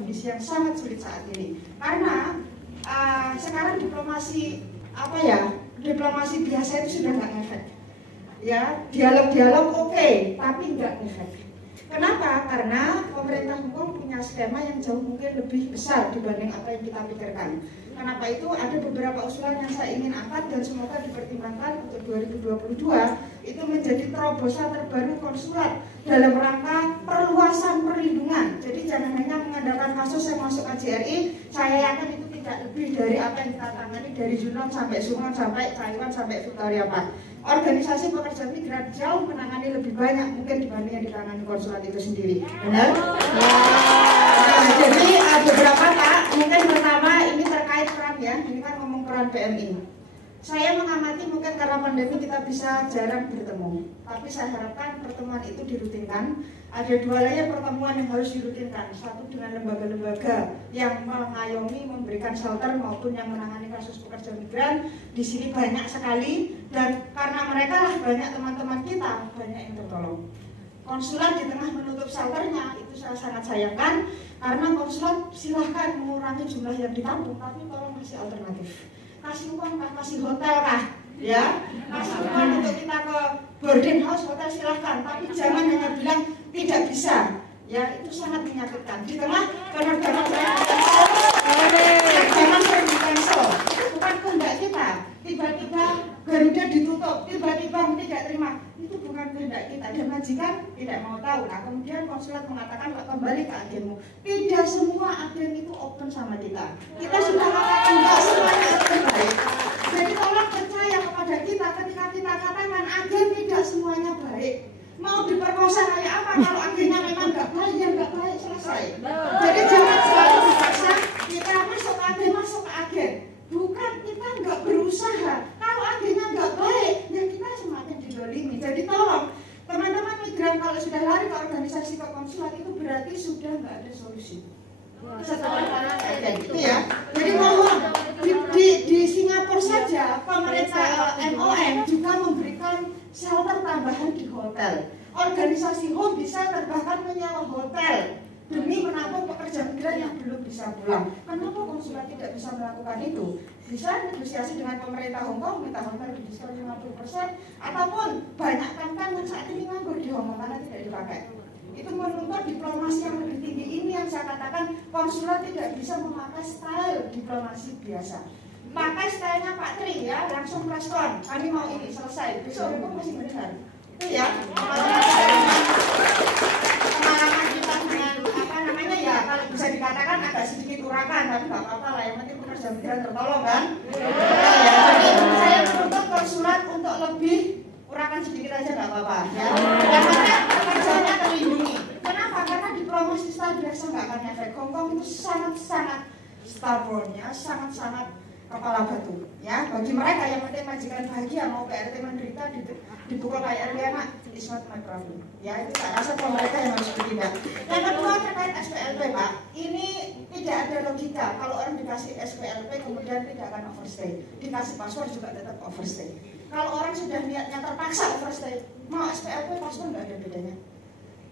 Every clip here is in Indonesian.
kondisi yang sangat sulit saat ini. Karena sekarang diplomasi diplomasi biasa itu sudah nggak ngefek. Ya, dialog-dialog oke, tapi nggak ngefek. Kenapa? Karena pemerintah Hongkong punya skema yang jauh mungkin lebih besar dibanding apa yang kita pikirkan. Kenapa itu? Ada beberapa usulan yang saya ingin angkat dan semoga dipertimbangkan untuk 2022 itu menjadi terobosan terbaru konsulat dalam rangka perluasan perlindungan. Jadi jangan hanya mengandalkan kasus yang masuk KJRI, saya yakin itu tidak lebih dari apa yang kita tangani dari Yunnan sampai Sumatera sampai Taiwan sampai Victoria Park. Organisasi pekerja migran jauh menangani lebih banyak mungkin dibanding yang ditangani konsulat itu sendiri. Benar? Nah, jadi beberapa Pak, mungkin pertama ini terkait peran ya, ini kan ngomong peran PMI. Saya mengamati mungkin karena pandemi kita bisa jarang bertemu, tapi saya harapkan pertemuan itu dirutinkan. Ada dua layar pertemuan yang harus dirutinkan, satu dengan lembaga-lembaga yang mengayomi, memberikan shelter maupun yang menangani kasus pekerja migran. Di sini banyak sekali dan karena mereka lah banyak teman-teman kita banyak yang tertolong. Konsulat di tengah menutup shelternya itu saya sangat sayangkan karena konsulat silahkan mengurangi jumlah yang ditampung, tapi tolong kasih alternatif. Kasih uang kah, kasih hotel kah, ya, kasih uang untuk kita ke boarding house, hotel silahkan, tapi jangan hanya bilang tidak bisa, ya itu sangat menyakitkan. Di tengah penerbangan sering di-cancel, itu bukan kehendak kita. Tiba-tiba Garuda ditutup, tiba-tiba tidak terima, itu bukan kehendak kita. Dan majikan tidak mau tahu. Nah kemudian konsulat mengatakan kembali ke agenmu. Tidak semua agen itu open sama kita. Kita sudah katakan enggak semuanya agen baik. Jadi tolong percaya kepada kita ketika kita katakan agen tidak semuanya baik. Mau diperkosa kayak apa kalau agennya memang nggak baik, ya nggak baik, selesai. Jadi jangan selalu dipaksa kita masuk ke agen. Bukan, kita nggak berusaha. Kalau agennya nggak baik, ya kita semakin didolimi. Jadi tolong teman-teman migran kalau sudah lari ke organisasi ke konsulat itu berarti sudah nggak ada solusi. Setelah kayak gitu ya. Jadi mohon di Singapura saja pemerintah MOM juga memberikan shelter tambahan di hotel. Organisasi HOME bisa bahkan menyewa hotel demi menampung pekerja migran yang belum bisa pulang. Kenapa konsulat tidak bisa melakukan itu? Bisa negosiasi dengan pemerintah Hongkong, minta hotel didiskon 50%, ataupun banyak kan yang saat ini nganggur di Hongkong karena tidak dipakai. Itu menuntut diplomasi yang lebih tinggi. Ini yang saya katakan konsulat tidak bisa memakai style diplomasi biasa. Pakai stylenya Pak Tri ya, langsung respon. Kami mau ini selesai. Besok Hongkong masih mendengar. Itu ya. Pengalaman kita dengan apa namanya ya, kalau bisa dikatakan agak sedikit urakan, tapi nggak apa-apa lah. Yang penting pekerja migran tertolong kan. Jadi saya menuntut konsulat untuk lebih urakan sedikit aja nggak apa-apa. Ya. Yang penting pekerjanya terlindungi. Kenapa? Karena diplomasi style biasa nggak akan efek. Hongkong itu sangat-sangat stubborn-nya, sangat-sangat kepala batu ya. Bagi mereka yang penting majikan bahagia mau PRT menderita dibuka kayak anak, it's not my problem ya. Itu saya rasa mereka yang harus bertindak. Yang kedua terkait SPLP Pak, ini tidak ada logika kalau orang dikasih SPLP kemudian tidak akan overstay, dikasih paspor juga tetap overstay. Kalau orang sudah niatnya terpaksa overstay, mau SPLP paspor nggak ada bedanya.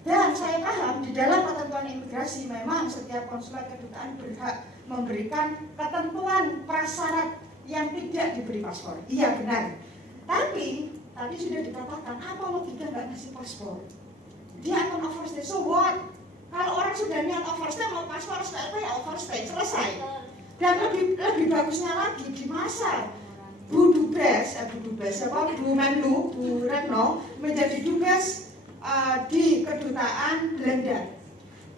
Dan saya paham di dalam ketentuan imigrasi memang setiap konsulat kedutaan berhak memberikan ketentuan prasyarat yang tidak diberi paspor. Iya benar. Tapi tadi sudah dikatakan apa logika nggak ngasih paspor? Dia akan overstay. So what? Kalau orang sudah niat overstay mau paspor SPLP ya overstay, selesai. Dan lebih bagusnya lagi di masa Bu Menlu, Bu Retno menjadi dubes di kedutaan Belanda.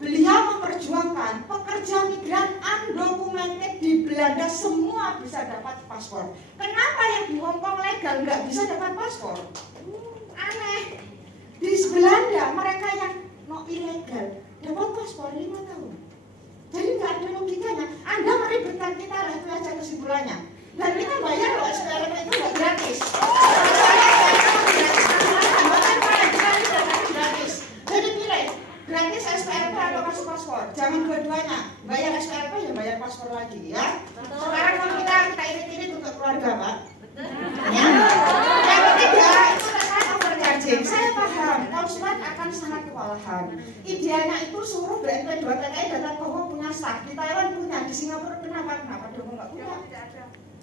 Beliau memperjuangkan pekerja migran undocumented di Belanda semua bisa dapat paspor. Kenapa yang di Hongkong legal nggak bisa dapat paspor? Aneh. Di Belanda mereka yang no ilegal dapat paspor 5 tahun. Jadi nggak ada logikanya. Anda meribetkan kita lah, itu aja kesimpulannya. Dan kita bayar loh SPLP itu nggak gratis. Jadi pilih gratis SPLP atau kasih paspor. Jangan dua-duanya. Bayar SPLP ya bayar paspor lagi ya. Sekarang kalau kita irit-irit untuk keluarga Pak. Ya. Yang ketiga itu terkait overcharging. Saya paham konsulat akan sangat kewalahan. Idealnya itu seluruh BNP 2 TKI data bahwa punya sah, di Taiwan punya, di Singapura kenapa dong nggak punya?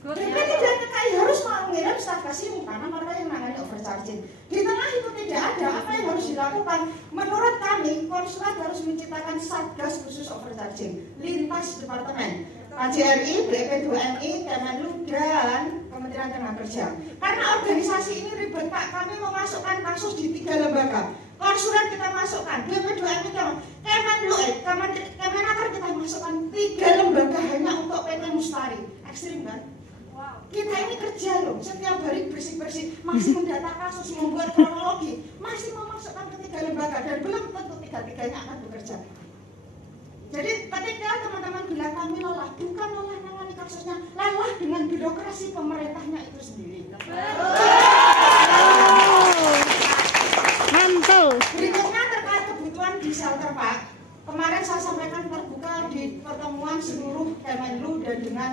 BP tidak TKI harus mengirim staf kasih karena mereka yang menangani overcharging. Di tengah itu tidak ada, apa yang harus dilakukan? Menurut kami, konsulat harus menciptakan satgas khusus overcharging lintas departemen, KJRI, BP2MI, Kemenlu, dan Kementerian Tenaga Kerja. Karena organisasi ini ribet Pak, kami memasukkan kasus di 3 lembaga. Konsulat kita masukkan, BP2MI Kemenlu, Kemenaker kita masukkan 3 lembaga hanya untuk PT Mustari. Ekstrim kan? Kita ini kerja loh, setiap hari bersih-bersih, masih mendata kasus, membuat kronologi, masih memasukkan ke 3 lembaga dan belum tentu 3-3-nya akan bekerja. Jadi ketika teman-teman bilang kami lelah, bukan lelah menangani kasusnya, lelah dengan birokrasi pemerintahnya itu sendiri. Mantul. Berikutnya terkait kebutuhan di shelter Pak. Kemarin saya sampaikan terbuka di pertemuan seluruh Kemenlu dan dengan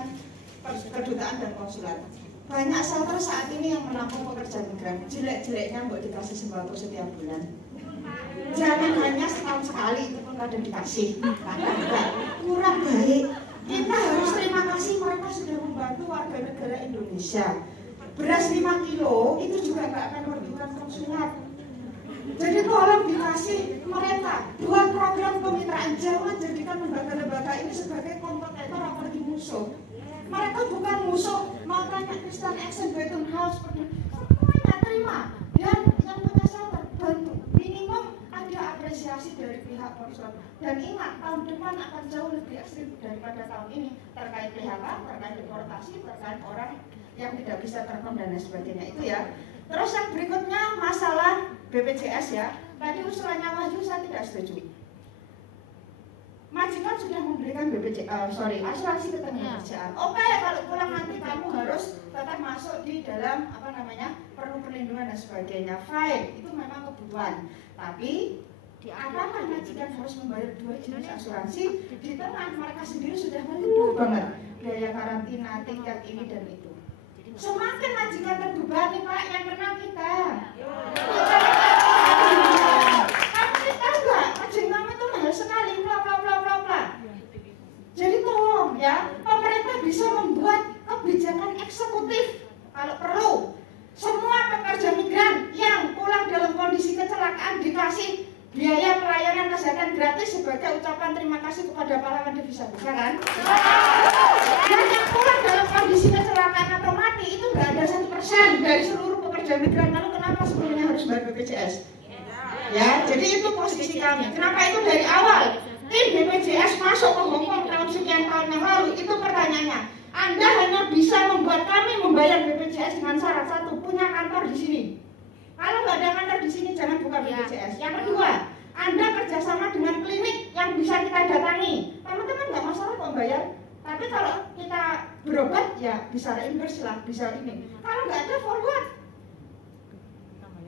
kedutaan dan konsulat. Banyak shelter saat ini yang menampung pekerja migran, jelek-jeleknya buat dikasih sembako setiap bulan. Jangan hanya setahun sekali, itu pun kadang dikasih. Kadang kurang baik. Kita harus terima kasih mereka sudah membantu warga negara Indonesia. Beras 5 kilo itu juga nggak akan merugikan konsulat. Jadi tolong dikasih mereka buat program kemitraan, jangan jadikan lembaga-lembaga ini sebagai kompetitor apalagi musuh. Mereka bukan musuh, makanya Kristen Action, Beacon House, semuanya terima. Dan yang punya shelter bantu, minimum ada apresiasi dari pihak konsulat. Dan ingat, tahun depan akan jauh lebih ekstrim daripada tahun ini terkait PHK, terkait deportasi, terkait orang yang tidak bisa terekam dan lain sebagainya itu ya. Terus yang berikutnya masalah BPJS ya. Tadi usulannya maju saya tidak setuju. Majikan sudah memberikan asuransi ketenagakerjaan. Oke, kalau pulang nanti kamu harus tetap masuk di dalam perlu perlindungan dan sebagainya. Fine, itu memang kebutuhan. Tapi apakah majikan harus membayar 2 jenis asuransi di tengah mereka sendiri sudah melulu banget biaya karantina, tiket ini dan itu. Semakin majikan terbebani Pak, yang kena kita. Kamu kita enggak, majikan kami itu mahal sekali, bla bla bla bla bla. Jadi tolong ya, pemerintah bisa membuat kebijakan eksekutif kalau perlu. Semua pekerja migran yang pulang dalam kondisi kecelakaan dikasih biaya pelayanan kesehatan gratis sebagai ucapan terima kasih kepada pahlawan devisa, bisa kan? Dan yang pulang dalam kondisi kecelakaan atau mati itu nggak ada 1% dari seluruh pekerja migran. Lalu kenapa sebelumnya harus bayar BPJS? Ya, jadi itu posisi kami. Kenapa itu dari awal tim BPJS masuk ke Hongkong tahun sekian tahun yang lalu? Itu pertanyaannya. Anda hanya bisa membuat kami membayar BPJS dengan syarat satu, punya kantor di sini. Kalau nggak ada kantor di sini jangan buka BPJS. Yang kedua, Anda kerjasama dengan klinik yang bisa kita datangi. Teman-teman nggak masalah kok bayar. Tapi kalau kita berobat ya bisa reimburse lah, bisa ini. Kalau nggak ada forward,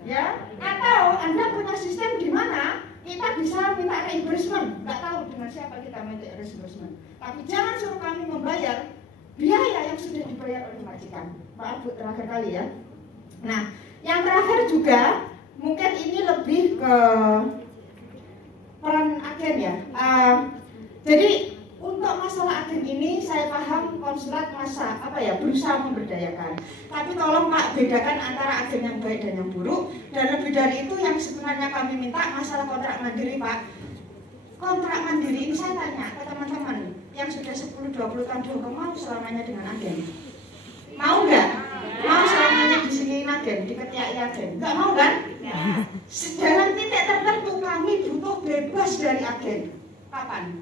ya. Atau Anda punya sistem di mana kita bisa minta reimbursement. Nggak tahu dengan siapa kita minta reimbursement. Tapi jangan suruh kami membayar biaya yang sudah dibayar oleh majikan. Maaf Bu, terakhir kali ya. Nah, yang terakhir juga mungkin ini lebih ke peran agen ya. Jadi untuk masalah agen ini saya paham konsulat berusaha memberdayakan. Tapi tolong Pak bedakan antara agen yang baik dan yang buruk. Dan lebih dari itu yang sebenarnya kami minta masalah kontrak mandiri Pak. Kontrak mandiri ini saya tanya ke teman-teman yang sudah 10-20 tahun di Hongkong, mau selamanya dengan agen? Mau nggak? Mau selamanya di sini agen, di ketiak agen? Nggak mau kan? Dalam titik tertentu kami butuh bebas dari agen. Kapan?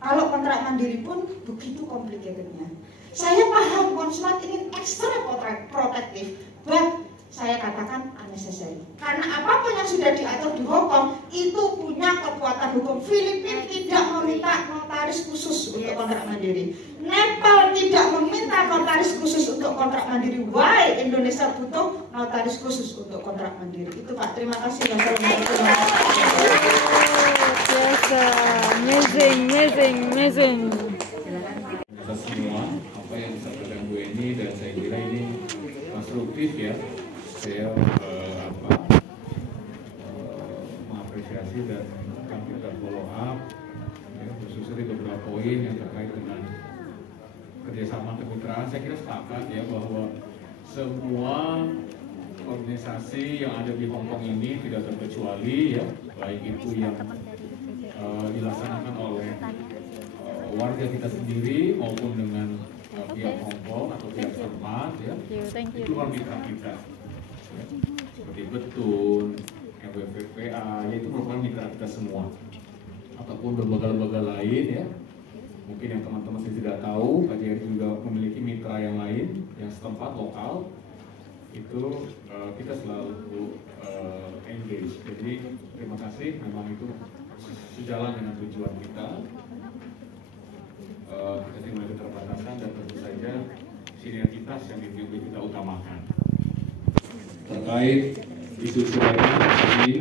Kalau kontrak mandiri pun begitu komplikatednya. Saya paham konsulat ingin ekstra protektif, but saya katakan unnecessary. Karena apapun yang sudah diatur di Hongkong itu punya kekuatan hukum. Filipina tidak meminta notaris khusus untuk kontrak mandiri. Nepal tidak meminta notaris khusus untuk kontrak mandiri. Why Indonesia butuh notaris khusus untuk kontrak mandiri? Itu Pak. Terima kasih. Amazing. Kita semua apa yang disampaikan Bu Eni dan saya kira ini konstruktif ya. Saya mengapresiasi dan akan kita follow up ya, khususnya di beberapa poin yang terkait dengan kerjasama kemitraan. Saya kira sepakat ya bahwa semua organisasi yang ada di Hongkong ini tidak terkecuali ya, baik itu yang dilaksanakan oleh warga kita sendiri maupun dengan pihak Hongkong atau pihak setempat ya, itu luar mitra kita ya. Seperti Betun, MWPPA, yaitu merupakan mitra kita semua, ataupun lembaga-lembaga lain ya. Mungkin yang teman-teman tidak tahu, KJRI juga memiliki mitra yang lain yang setempat lokal. Itu kita selalu engage. Jadi terima kasih, memang itu sejalan dengan tujuan kita. Kita dimulai keterbatasan dan tentu saja sinergitas yang kita utamakan. Terkait isu-isu lainnya seperti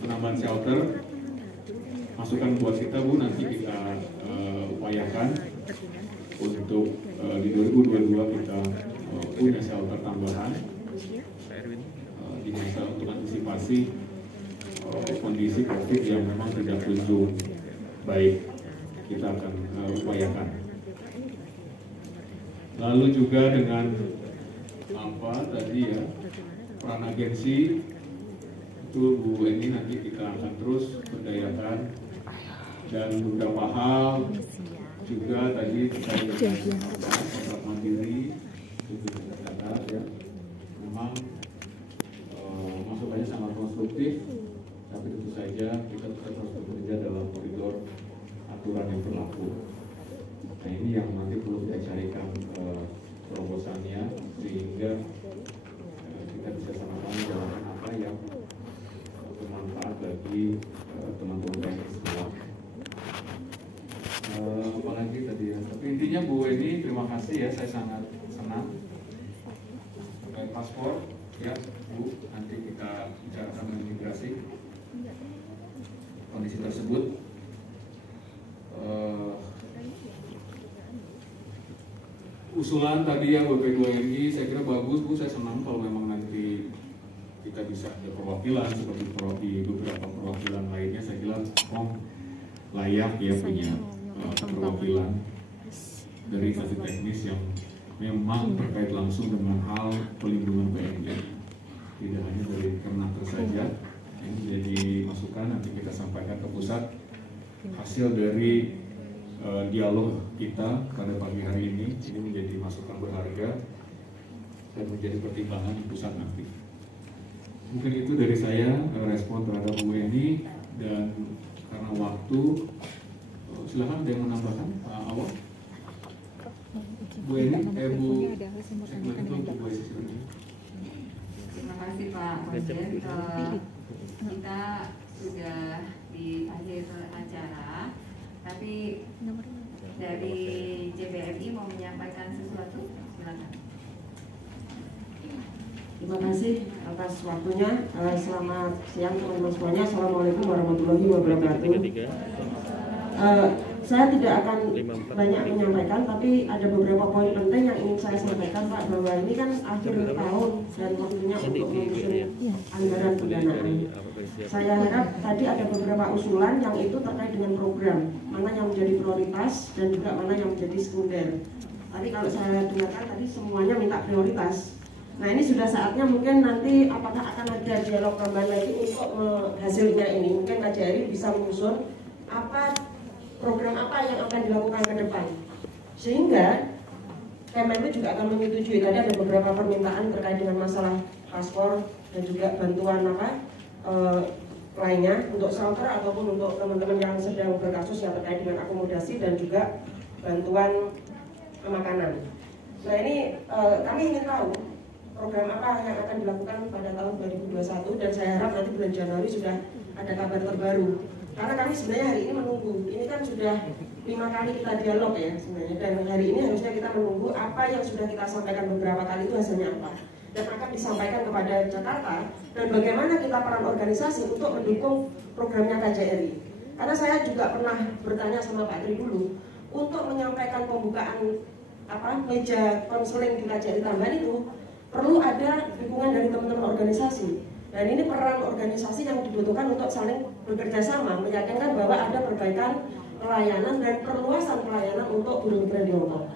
penambahan shelter, masukan buat kita Bu, nanti kita upayakan untuk di 2022 kita punya shelter tambahan di masa untuk antisipasi kondisi COVID yang memang tidak kunjung baik. Kita akan upayakan. Lalu juga dengan tadi ya, peran agensi itu Bu Eni nanti kita akan terus berdayakan, dan beberapa hal juga tadi terkait dengan kontrak mandiri itu tercatat ya. Memang masukannya sangat konstruktif, tapi tentu saja kita tetap harus bekerja dalam koridor aturan yang berlaku. Nah ini yang nanti perlu kita carikan terobosannya sehingga kita bisa sama-sama menjalankan apa yang bermanfaat bagi teman-teman TNI semua. Apalagi tadi ya, tapi intinya Bu Eni terima kasih ya, saya sangat senang terkait paspor ya Bu, nanti kita bicarakan dengan imigrasi kondisi tersebut. Usulan tadi yang BP2MI saya kira bagus Bu, saya senang kalau memang nanti kita bisa ada perwakilan seperti di beberapa perwakilan lainnya. Saya kira layak ya punya perwakilan dari instansi teknis yang memang terkait langsung dengan hal pelindungan PNJ, tidak hanya dari Kemenaker saja. Ini jadi masukan nanti kita sampaikan ke pusat hasil dari dialog kita pada pagi hari ini menjadi masukan berharga dan menjadi pertimbangan di pusat nanti. Mungkin itu dari saya respon terhadap Bu Eni, dan karena waktu silakan ada yang menambahkan awal. Bu Eni, Bu segmen itu untuk Bu Eni. Terima kasih Pak Konjen. Kita sudah di akhir acara, tapi dari JBMI mau menyampaikan sesuatu, silakan. Terima kasih atas waktunya. Selamat siang teman-teman semuanya. Assalamualaikum warahmatullahi wabarakatuh. Saya tidak akan banyak menyampaikan, tapi ada beberapa poin penting yang ingin saya sampaikan Pak, bahwa ini kan akhir tahun dan waktunya untuk menyusun anggaran pendanaan. Saya harap tadi ada beberapa usulan yang itu terkait dengan program, mana yang menjadi prioritas dan juga mana yang menjadi sekunder. Tapi kalau saya dengarkan tadi semuanya minta prioritas. Nah ini sudah saatnya mungkin nanti apakah akan ada dialog tambahan lagi untuk hasilnya ini. Mungkin KJRI bisa menyusun program apa yang akan dilakukan ke depan, sehingga Kemenlu juga akan menyetujui. Tadi ada beberapa permintaan terkait dengan masalah paspor dan juga bantuan lainnya untuk shelter ataupun untuk teman-teman yang sedang berkasus yang terkait dengan akomodasi dan juga bantuan makanan. Nah ini kami ingin tahu program apa yang akan dilakukan pada tahun 2021, dan saya harap nanti bulan Januari sudah ada kabar terbaru. Karena kami sebenarnya hari ini menunggu, ini kan sudah 5 kali kita dialog ya sebenarnya, dan hari ini harusnya kita menunggu apa yang sudah kita sampaikan beberapa kali itu hasilnya apa, dan akan disampaikan kepada Jakarta, dan bagaimana kita peran organisasi untuk mendukung programnya KJRI. Karena saya juga pernah bertanya sama Pak Tri dulu, untuk menyampaikan pembukaan meja konseling di KJRI tambahan itu perlu ada dukungan dari teman-teman organisasi. Dan ini peran organisasi yang dibutuhkan untuk saling bekerja sama, meyakinkan bahwa ada perbaikan pelayanan dan perluasan pelayanan untuk buruh migran di Hongkong.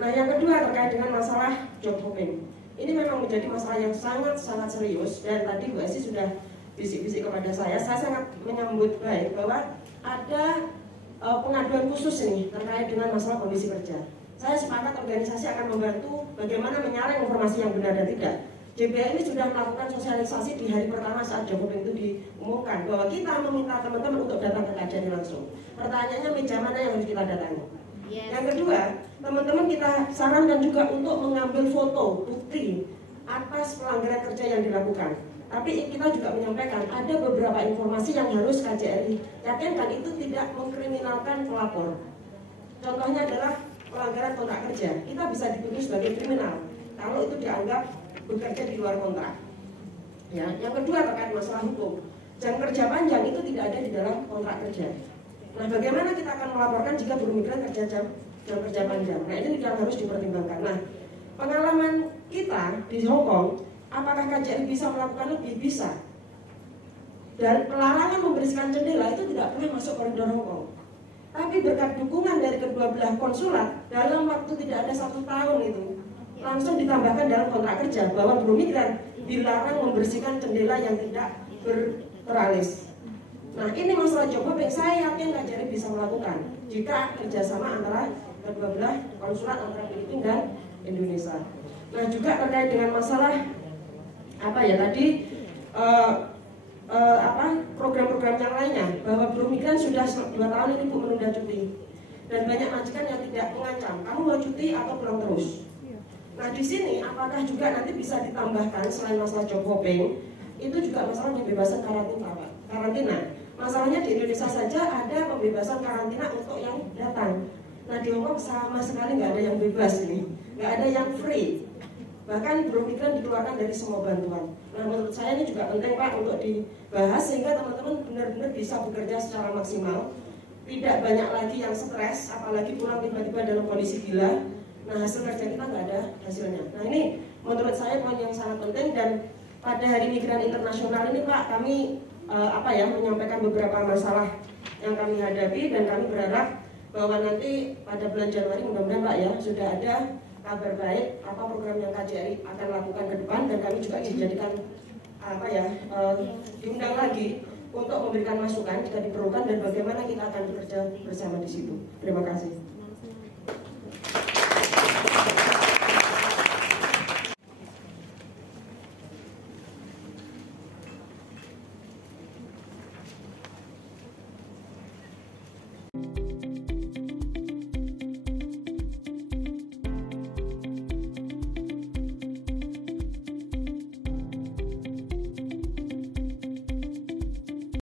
Nah, yang kedua terkait dengan masalah job hopping. Ini memang menjadi masalah yang sangat serius, dan tadi Bu Esi sudah bisik-bisik kepada saya sangat menyambut baik bahwa ada pengaduan khusus ini terkait dengan masalah kondisi kerja. Saya sepakat organisasi akan membantu bagaimana menyaring informasi yang benar dan tidak. JBA ini sudah melakukan sosialisasi di hari pertama saat job hopping itu diumumkan bahwa kita meminta teman-teman untuk datang ke KJRI langsung. Pertanyaannya meja mana yang harus kita datangi? Yes. Yang kedua, teman-teman kita sarankan juga untuk mengambil foto bukti atas pelanggaran kerja yang dilakukan. Tapi kita juga menyampaikan ada beberapa informasi yang harus KJRI yakinkan itu tidak mengkriminalkan pelapor. Contohnya adalah pelanggaran kontrak kerja. Kita bisa dituduh sebagai kriminal kalau itu dianggap bekerja di luar kontrak. Ya, yang kedua terkait masalah hukum. Jam kerja panjang itu tidak ada di dalam kontrak kerja. Nah, bagaimana kita akan melaporkan jika buruh migran kerja jam kerja panjang? Nah, ini yang harus dipertimbangkan. Nah, pengalaman kita di Hong Kong, apakah KJRI bisa melakukan lebih? Bisa. Dan pelarangan membersihkan jendela itu tidak pernah masuk koridor Hong Kong. Tapi berkat dukungan dari kedua belah konsulat, dalam waktu tidak ada 1 tahun itu, langsung ditambahkan dalam kontrak kerja bahwa buruh migran dilarang membersihkan jendela yang tidak berteralis. Nah, ini masalah job hopping, saya yakin KJRI bisa melakukan jika kerjasama antara kedua belah konsulat antara Filipina dan Indonesia. Nah, juga terkait dengan masalah program-program yang lainnya, bahwa buruh migran sudah 2 tahun ini Bu menunda cuti, dan banyak majikan yang tidak mengancam kamu mau cuti atau pulang terus. Nah, di sini apakah juga nanti bisa ditambahkan selain masalah job hopping, itu juga masalah pembebasan karantina. Masalahnya di Indonesia saja ada pembebasan karantina untuk yang datang. Nah, di Hongkong sama sekali nggak ada yang bebas ini, nggak ada yang free. Bahkan buruh migran dikeluarkan dari semua bantuan. Nah, menurut saya ini juga penting Pak untuk dibahas sehingga teman-teman benar-benar bisa bekerja secara maksimal. Tidak banyak lagi yang stres, apalagi pulang tiba-tiba dalam kondisi gila. Nah, hasil kerja kita nggak ada hasilnya. Nah, ini menurut saya poin yang sangat penting, dan pada Hari Migran Internasional ini Pak, kami menyampaikan beberapa masalah yang kami hadapi, dan kami berharap bahwa nanti pada bulan Januari mudah-mudahan Pak ya sudah ada kabar baik apa program yang KJRI akan lakukan ke depan, dan kami juga dijadikan diundang lagi untuk memberikan masukan jika diperlukan dan bagaimana kita akan bekerja bersama di situ. Terima kasih.